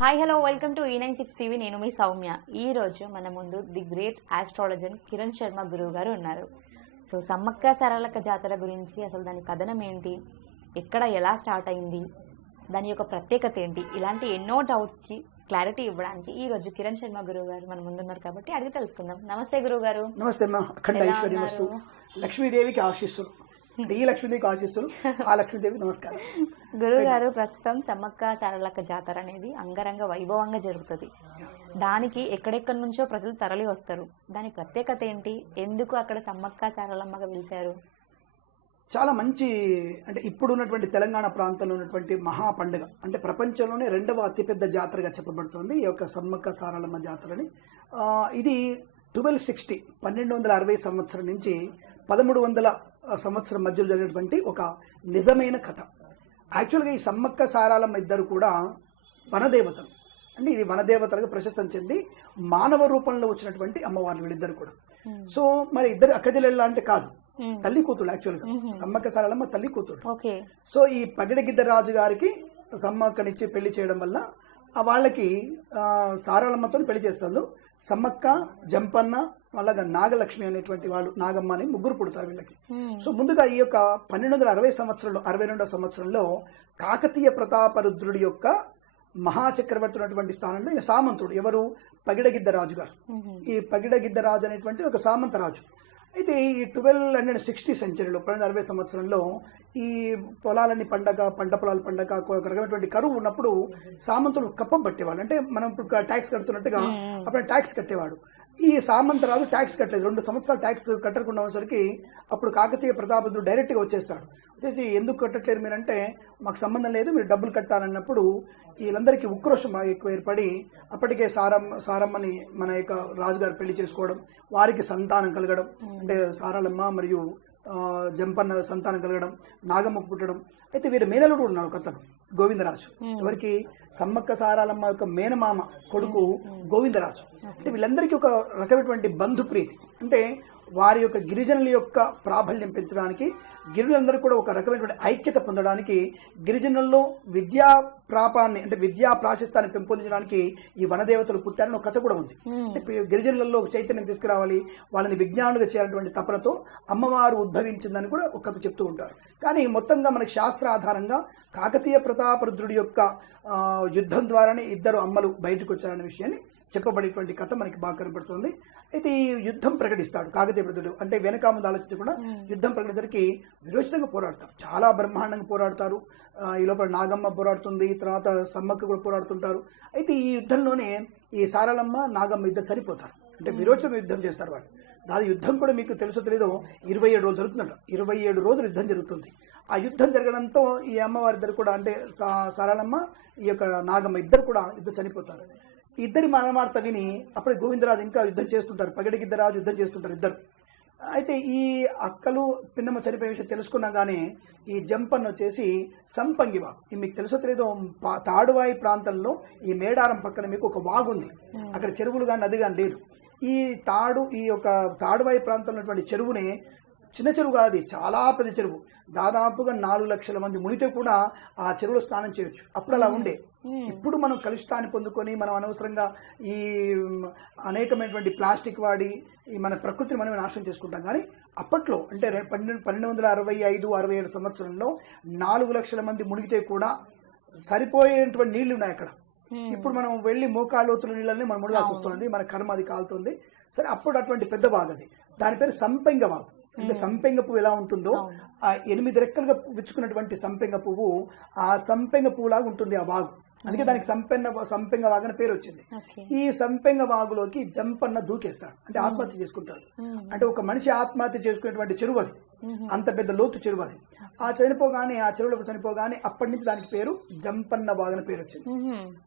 Hi hello welcome to ఈ nine six TV నేను మీ సౌమ్య. ఈ రోజు మన ముందు the great astrologer Kiran Sharma గురువు గారు ఉన్నారు. సో సమ్మక్క సరళక జాతర గురించి అసలు దాని కథనం ఏంటి? ఎక్కడ ఎలా స్టార్ట్ అయింది? దాని యొక్క ప్రత్యేకత ఏంటి? ఇలాంటి ఎన్నో డౌట్స్కి క్లారిటీ ఇవ్వడానికి ఈ రోజు కిరణ్ శర్మ గురువు గారు మన ముందున్నారు కాబట్టి అడిగి తెలుసుకుందాం. నమస్తే గురువు గారు. నమస్తే? లక్ష్మీదేవికి ఆశిస్తులు అంటే ఈ లక్ష్మీదేవికి ఆశిస్తులు ఆ లక్ష్మీదేవి నమస్కారం. గురువు గారు ప్రస్తుతం సమ్మక్క సారలక్క జాతర అనేది అంగరంగ వైభవంగా జరుగుతుంది. దానికి ఎక్కడెక్కడి నుంచో ప్రజలు తరలి వస్తారు. దాని ప్రత్యేకత ఏంటి? ఎందుకు అక్కడ సమ్మక్క సారలమ్మగా పిలిచారు? చాలా మంచి అంటే ఇప్పుడు ఉన్నటువంటి తెలంగాణ ప్రాంతంలో ఉన్నటువంటి మహా పండుగ. అంటే ప్రపంచంలోనే రెండవ అతిపెద్ద జాతరగా చెప్పబడుతుంది ఈ యొక్క సమ్మక్క సారలమ్మ జాతరని. ఇది ట్వెల్వ్ సిక్స్టీ పన్నెండు వందల అరవై సంవత్సరం నుంచి పదమూడు వందల సంవత్సరం మధ్యలో జరిగినటువంటి ఒక నిజమైన కథ. యాక్చువల్గా ఈ సమ్మక్క సారాలమ్మ ఇద్దరు కూడా వనదేవతలు. అంటే ఇది వనదేవతలుగా ప్రశస్తం చెంది మానవ రూపంలో వచ్చినటువంటి అమ్మవార్లు వీళ్ళిద్దరు కూడా. సో మరి ఇద్దరు అక్కజెల్లెళ్ళ అంటే కాదు. తల్లి కూతురు యాక్చువల్గా. మ్మ్. సమ్మక్క సారలమ్మ తల్లి కూతురు. సో ఈ పగిడగిద్ద రాజు గారికి సమ్మక్కనిచ్చి పెళ్ళి చేయడం వల్ల ఆ వాళ్ళకి సారలమ్మతో పెళ్ళి చేస్తారు సమ్మక్క జంపన్న అలాగా నాగలక్ష్మి అనేటువంటి వాళ్ళు నాగమ్మ అని ముగ్గురు పుడతారు వీళ్ళకి. సో ముందుగా ఈ యొక్క పన్నెండు వందల అరవై సంవత్సరంలో అరవై రెండవ సంవత్సరంలో కాకతీయ ప్రతాపరుద్రుడి యొక్క మహాచక్రవర్తి ఉన్నటువంటి స్థానంలో ఈయన సామంతుడు. ఎవరు? పగిడగిద్ద రాజు గారు. ఈ పగిడగిద్ద రాజు అనేటువంటి ఒక సామంత రాజు అయితే ఈ ట్వెల్వ్ హండ్రెడ్ సిక్స్టీ సెంచరీలో పన్నెండు అరవై సంవత్సరంలో ఈ పొలాలని పండగ పంట పొలాల పండగ ఒక రకమైనటువంటి కరువు ఉన్నప్పుడు సామంతులు కప్పం పట్టేవాడు అంటే మనం ఇప్పుడు ట్యాక్స్ కడుతున్నట్టుగా. అప్పుడు ట్యాక్స్ కట్టేవాడు. ఈ సామంతరాజు ట్యాక్స్ కట్టలేదు. రెండు సంవత్సరాలు ట్యాక్స్ కట్టకుండా ఉన్నసరికి అప్పుడు కాకతీయ ప్రతాపరుద్రుడు డైరెక్ట్గా వచ్చేస్తాడు. వచ్చేసి ఎందుకు కట్టట్లేదు మీరంటే మాకు సంబంధం లేదు మీరు డబ్బులు కట్టాలన్నప్పుడు వీళ్ళందరికీ ఉక్రోషం బాగా ఎక్కువ ఏర్పడి అప్పటికే సారమ్మ సారమ్మని మన యొక్క రాజుగారు పెళ్ళి చేసుకోవడం వారికి సంతానం కలగడం అంటే సారాలమ్మ మరియు జంపన్న సంతానం కలగడం నాగమ్మ పుట్టడం. అయితే వీరి మేనలుడు ఉన్నాడు కథను గోవిందరాజు. ఎవరికి? సమ్మక్క సారాలమ్మ యొక్క మేనమామ కొడుకు గోవిందరాజు. అంటే వీళ్ళందరికీ ఒక రకమైనటువంటి బంధు ప్రీతి అంటే వారి యొక్క గిరిజనుల యొక్క ప్రాబల్యం పెంచడానికి గిరిజనులందరూ కూడా ఒక రకమైనటువంటి ఐక్యత పొందడానికి గిరిజనుల్లో విద్యా ప్రాపాన్ని అంటే విద్యా ప్రాశస్తాన్ని పెంపొందించడానికి ఈ వనదేవతలు పుట్టారని ఒక కథ కూడా ఉంది. గిరిజనులలో ఒక చైతన్యం తీసుకురావాలి వాళ్ళని విజ్ఞానులుగా చేయాలటువంటి తపనతో అమ్మవారు ఉద్భవించిందని కూడా ఒక కథ చెప్తూ ఉంటారు. కానీ మొత్తంగా మనకి శాస్త్ర ఆధారంగా కాకతీయ ప్రతాపరుద్రుడి యొక్క యుద్ధం ద్వారానే ఇద్దరు అమ్మలు బయటకు వచ్చారనే విషయాన్ని చెప్పబడేటువంటి కథ మనకి బాగా కనబడుతుంది అయితే ఈ యుద్ధం ప్రకటిస్తాడు కాకతీయ ప్రతుడు అంటే వెనక ముందు ఆలోచించకుండా యుద్ధం ప్రకటించడానికి విరోచితంగా పోరాడతారు. చాలా బ్రహ్మాండంగా పోరాడతారు. ఈ లోపల నాగమ్మ పోరాడుతుంది తర్వాత సమ్మక్క కూడా పోరాడుతుంటారు. అయితే ఈ యుద్ధంలోనే ఈ సారలమ్మ నాగమ్మ ఇద్దరు చనిపోతారు అంటే విరోచన యుద్ధం చేస్తారు వాళ్ళు. దాని యుద్ధం కూడా మీకు తెలుసో తెలీదో ఇరవై ఏడు రోజులు జరుగుతుందట. ఇరవై ఏడు రోజులు యుద్ధం జరుగుతుంది. ఆ యుద్ధం జరగడంతో ఈ అమ్మవారి ఇద్దరు కూడా అంటే సారలమ్మ ఈ యొక్క నాగమ్మ ఇద్దరు కూడా యుద్ధం చనిపోతారు ఇద్దరి మనమార్త విని అప్పుడే గోవిందరాజు ఇంకా యుద్ధం చేస్తుంటారు. పగడిగిద్దరాజు యుద్ధం చేస్తుంటారు ఇద్దరు. అయితే ఈ అక్కలు పిన్నమ్మ చనిపోయే విషయం తెలుసుకున్నా కానీ ఈ జంపన్ వచ్చేసి సంపంగివా ఇది మీకు తెలుసో తెలియదో పా- తాడువాయి ప్రాంతంలో ఈ మేడారం పక్కన మీకు ఒక వాగు ఉంది. అక్కడ చెరువులు కానీ నది కానీ లేదు. ఈ తాడు ఈ యొక్క తాడువాయి ప్రాంతంలో ఉన్నటువంటి చెరువుని చిన్న చెరువు కాదు అది చాలా పెద్ద చెరువు. దాదాపుగా నాలుగు లక్షల మంది మునితే కూడా ఆ చెరువులో స్నానం చేయొచ్చు. అప్పుడు అలా ఉండే. ఇప్పుడు మనం కలుషితాన్ని పొందుకొని మనం అనవసరంగా ఈ అనేకమైనటువంటి ప్లాస్టిక్ వాడి ఈ మన ప్రకృతిని మనం నాశనం చేసుకుంటాం. కానీ అప్పట్లో అంటే పన్నెండు పన్నెండు వందల అరవై ఐదు అరవై ఏడు సంవత్సరంలో నాలుగు లక్షల మంది మునిగితే కూడా సరిపోయేటువంటి నీళ్ళు ఉన్నాయి అక్కడ. ఇప్పుడు మనం వెళ్ళి మోకాళ్ళోతుల నీళ్ళని మనం మునగాల్సి వస్తుంది మన కర్మ అది కాలుతుంది. సరే అప్పుడు అటువంటి పెద్ద వాగు అది. దాని పేరు సంపెంగ వాగు అంటే సంపెంగ పువ్వు ఎలా ఉంటుందో ఆ ఎనిమిది రెక్కలుగా విచ్చుకున్నటువంటి సంపెంగ పువ్వు ఆ సంపెంగ పువ్వులాగా ఉంటుంది ఆ వాగు. అందుకే దానికి సంపెంగ సంపెంగ వాగు అని పేరు వచ్చింది. ఈ సంపెంగ వాగులోకి జంపన్న దూకేస్తాడు. అంటే ఆత్మహత్య చేసుకుంటాడు. అంటే ఒక మనిషి ఆత్మహత్య చేసుకునేటువంటి చెరువు అది. అంత పెద్ద లోతు చెరువు అది. ఆ చనిపోగానే ఆ చెరువులో చనిపోగానే అప్పటి నుంచి దానికి పేరు జంపన్న వాగు అని పేరు వచ్చింది.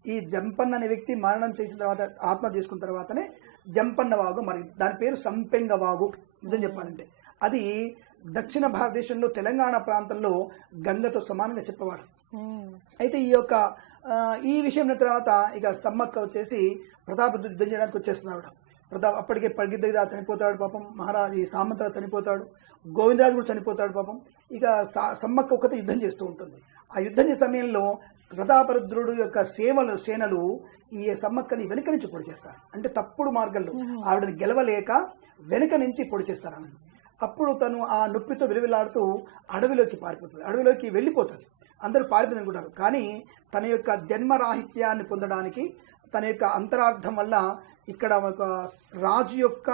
ఈ జంపన్న అనే వ్యక్తి మరణం చేసిన తర్వాత ఆత్మహత్య చేసుకున్న తర్వాతనే జంపన్న వాగు మరి దాని పేరు సంపెంగ వాగు నిజం చెప్పాలంటే. అది దక్షిణ భారతదేశంలో తెలంగాణ ప్రాంతంలో గంగతో సమానంగా చెప్పవాడు. అయితే ఈ యొక్క ఈ విషయం తర్వాత ఇక సమ్మక్క వచ్చేసి ప్రతాప యుద్ధం చేయడానికి వచ్చేస్తున్నాడు. ప్రతాప్ అప్పటికే పగిద్దగిరా చనిపోతాడు పాపం మహారాజు సామంతరాజు చనిపోతాడు గోవిందరాజు కూడా చనిపోతాడు పాపం. ఇక సా- సమ్మక్క ఒక్కతే యుద్ధం చేస్తూ ఉంటుంది. ఆ యుద్ధం సమయంలో ప్రతాపరుద్రుడు యొక్క సేవలు సేనలు ఈ సమ్మక్కని వెనుక నుంచి పొడి చేస్తారు. అంటే తప్పుడు మార్గంలో ఆవిడని గెలవలేక వెనుక నుంచి పొడి చేస్తారు అప్పుడు తను ఆ నొప్పితో విలువిలాడుతూ అడవిలోకి పారిపోతుంది. అడవిలోకి వెళ్ళిపోతుంది అందరూ పారిపోతుంది అనుకుంటారు. కానీ తన యొక్క జన్మరాహిత్యాన్ని పొందడానికి తన యొక్క అంతరార్థం వల్ల ఇక్కడ ఒక రాజు యొక్క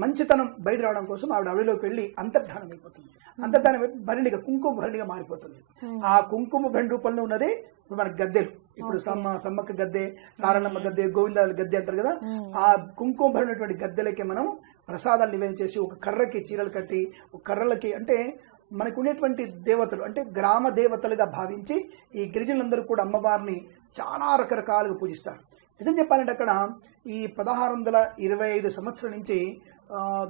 మంచితనం బయట రావడం కోసం ఆవిడ అడవిలోకి వెళ్ళి అంతర్ధానం అయిపోతుంది. అంతర్ధానం భరణిగా కుంకుమ భరణిగా మారిపోతుంది. ఆ కుంకుమ భరణి రూపంలో ఉన్నదే ఇప్పుడు మన గద్దెలు. ఇప్పుడు సమ్మ సమ్మక్క గద్దె సారలమ్మ గద్దె గోవిందాల గద్దె అంటారు కదా? ఆ కుంకుమ భరినటువంటి గద్దెలకి మనం ప్రసాదాలు నివేదన చేసి ఒక కర్రకి చీరలు కట్టి ఒక కర్రలకి అంటే మనకు ఉండేటువంటి దేవతలు అంటే గ్రామ దేవతలుగా భావించి ఈ గిరిజనులందరూ కూడా అమ్మవారిని చాలా రకరకాలుగా పూజిస్తారు. నిజం చెప్పాలంటే అక్కడ ఈ పదహారు వందల ఇరవై ఐదు సంవత్సరం నుంచి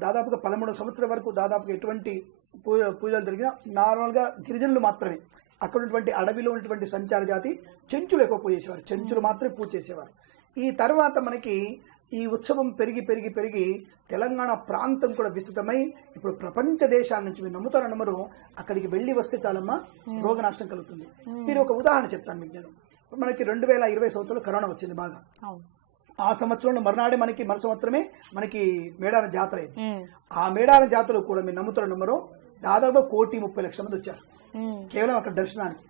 దాదాపుగా పదమూడు సంవత్సరాల వరకు దాదాపుగా ఎటువంటి పూజ పూజలు జరిగినా నార్మల్గా గిరిజనులు మాత్రమే. అక్కడ ఉన్నటువంటి అడవిలో ఉన్నటువంటి సంచార జాతి చెంచులు ఎక్కువ పూజ చేసేవారు చెంచులు మాత్రమే పూజ చేసేవారు. ఈ తర్వాత మనకి ఈ ఉత్సవం పెరిగి పెరిగి పెరిగి తెలంగాణ ప్రాంతం కూడా విస్తృతమై ఇప్పుడు ప్రపంచ దేశాల నుంచి మీరు నమ్ముతారో నమ్మరు అక్కడికి వెళ్ళి వస్తే చాలమ్మా రోగ నష్టం కలుగుతుంది. మీరు ఒక ఉదాహరణ చెప్తాను మీకు నేను. మనకి రెండు వేల ఇరవై సంవత్సరంలో కరోనా వచ్చింది బాగా. ఆ సంవత్సరంలో మరునాడే మనకి మరు సంవత్సరమే మనకి మేడారం జాతర అయింది. ఆ మేడారం జాతరలో కూడా మీరు నమ్ముతారో నమ్మరు దాదాపు కోటి ముప్పై లక్షల మంది వచ్చారు. కేవలం అక్కడ దర్శనానికి.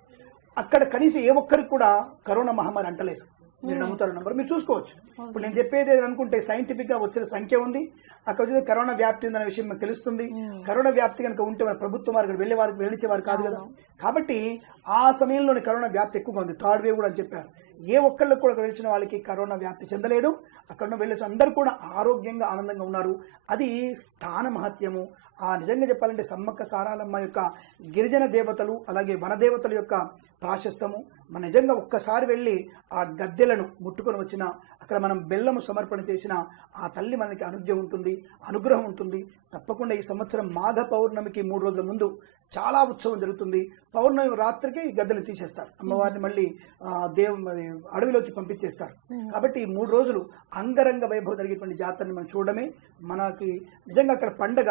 అక్కడ కనీసం ఏ ఒక్కరికి కూడా కరోనా మహమ్మారి అంటలేదు. మీరు నమ్ముతారు నంబర్. మీరు చూసుకోవచ్చు. ఇప్పుడు నేను చెప్పేది ఏదైనా అనుకుంటే సైంటిఫిక్గా వచ్చిన సంఖ్య ఉంది. అక్కడ వచ్చేది కరోనా వ్యాప్తి ఉందనే విషయం మనకు తెలుస్తుంది. కరోనా వ్యాప్తి కనుక ఉంటే మన ప్రభుత్వం వారికి వెళ్ళే వారికి వెళ్ళించేవారు కాదు కదా. కాబట్టి ఆ సమయంలోని కరోనా వ్యాప్తి ఎక్కువగా ఉంది. థర్డ్ వేవ్ కూడా అని చెప్పారు. ఏ ఒక్కళ్ళకి కూడా వెళ్ళిన వాళ్ళకి కరోనా వ్యాప్తి చెందలేదు. అక్కడ వెళ్ళొచ్చు అందరూ కూడా ఆరోగ్యంగా ఆనందంగా ఉన్నారు. అది స్థాన మహత్యము. ఆ నిజంగా చెప్పాలంటే సమ్మక్క సారాలమ్మ యొక్క గిరిజన దేవతలు అలాగే వనదేవతల యొక్క ప్రాశస్తము. మన నిజంగా ఒక్కసారి వెళ్ళి ఆ గద్దెలను ముట్టుకొని వచ్చిన అక్కడ మనం బెల్లము సమర్పణ చేసిన ఆ తల్లి మనకి అనుగ్రహం ఉంటుంది అనుగ్రహం ఉంటుంది. తప్పకుండా ఈ సంవత్సరం మాఘ పౌర్ణమికి మూడు రోజుల ముందు చాలా ఉత్సవం జరుగుతుంది. పౌర్ణమి రాత్రికి ఈ గద్దెలు తీసేస్తారు. అమ్మవారిని మళ్ళీ దేవ్ అడవిలోకి పంపించేస్తారు. కాబట్టి ఈ మూడు రోజులు అంగరంగ వైభవం జరిగేటువంటి జాతరని మనం చూడడమే. మనకి నిజంగా అక్కడ పండగ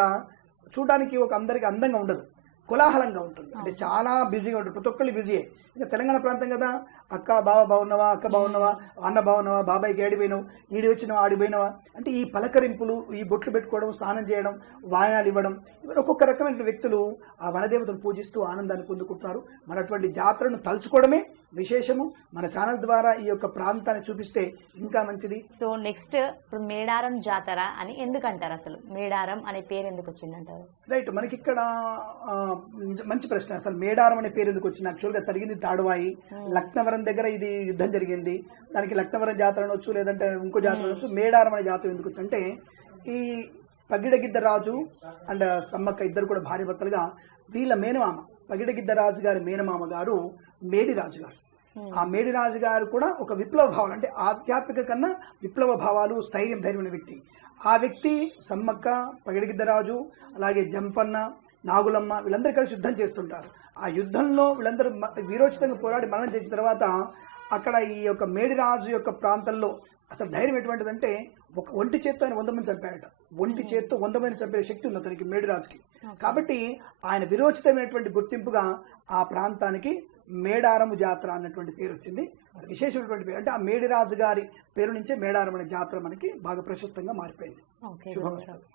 చూడడానికి ఒక అందరికి అందంగా ఉండదు. కోలాహలంగా ఉంటుంది. అంటే చాలా బిజీగా ఉంటుంది. ప్రతి ఒక్కళ్ళు బిజీయే. ఇంకా తెలంగాణ ప్రాంతం కదా. అక్క బావ బాగున్నావా? అక్క బాగున్నావా? అన్న బాగున్నావా? బాబాయ్కి ఏడి పోయినావు? ఈడి వచ్చినావా? ఆడి పోయినావా? అంటే ఈ పలకరింపులు ఈ బొట్లు పెట్టుకోవడం స్నానం చేయడం వాయనాలు ఇవ్వడం ఇవన్నీ ఒక్కొక్క రకమైన వ్యక్తులు ఆ వనదేవతను పూజిస్తూ ఆనందాన్ని పొందుకుంటున్నారు. మన అటువంటి జాతరను తలుచుకోవడమే విశేషము. మన ఛానల్ ద్వారా ఈ యొక్క ప్రాంతాన్ని చూపిస్తే ఇంకా మంచిది. సో నెక్స్ట్ ఇప్పుడు మేడారం జాతర అని ఎందుకు అంటారు అసలు? మేడారం అనే పేరు ఎందుకు వచ్చిందంటారు? రైట్ మనకి ఇక్కడ మంచి ప్రశ్న. అసలు మేడారం అనే పేరు ఎందుకు వచ్చింది? యాక్చువల్గా జరిగింది తాడువాయి. లక్నవరం దగ్గర ఇది యుద్ధం జరిగింది. దానికి లక్నవరం జాతర అనొచ్చు లేదంటే ఇంకో జాతర అనొచ్చు. మేడారం అనే జాతర ఎందుకు వచ్చిందంటే ఈ పగిడగిద్ద రాజు అండ్ సమ్మక్క ఇద్దరు కూడా భార్య భర్తలుగా వీళ్ళ మేనమామ పగిడగిద్ద రాజు గారి మేనమామ గారు మేడి రాజు గారు ఆ మేడి రాజు గారు కూడా ఒక విప్లవ భావాలు అంటే ఆధ్యాత్మిక కన్నా విప్లవ భావాలు స్థైర్యం ధైర్యమైన వ్యక్తి. ఆ వ్యక్తి సమ్మక్క పగిడిగిద్దరాజు అలాగే జంపన్న నాగులమ్మ వీళ్ళందరూ కలిసి యుద్ధం చేస్తుంటారు. ఆ యుద్ధంలో వీళ్ళందరూ వీరోచితంగా పోరాడి మరణం చేసిన తర్వాత అక్కడ ఈ యొక్క మేడిరాజు యొక్క ప్రాంతంలో అసలు ధైర్యం ఎటువంటిదంటే ఒక ఒంటి చేత్తో ఆయన వంద మంది చంపాడట. ఒంటి చేత్తో వంద మంది చంపే శక్తి ఉంది అతనికి మేడిరాజుకి. కాబట్టి ఆయన విరోచితమైనటువంటి గుర్తింపుగా ఆ ప్రాంతానికి మేడారము జాతర అన్నటువంటి పేరు వచ్చింది. విశేషమైనటువంటి పేరు. అంటే ఆ మేడిరాజు గారి పేరు నుంచే మేడారం అనే జాతర మనకి బాగా ప్రశస్తంగా మారిపోయింది. శుభమస్తు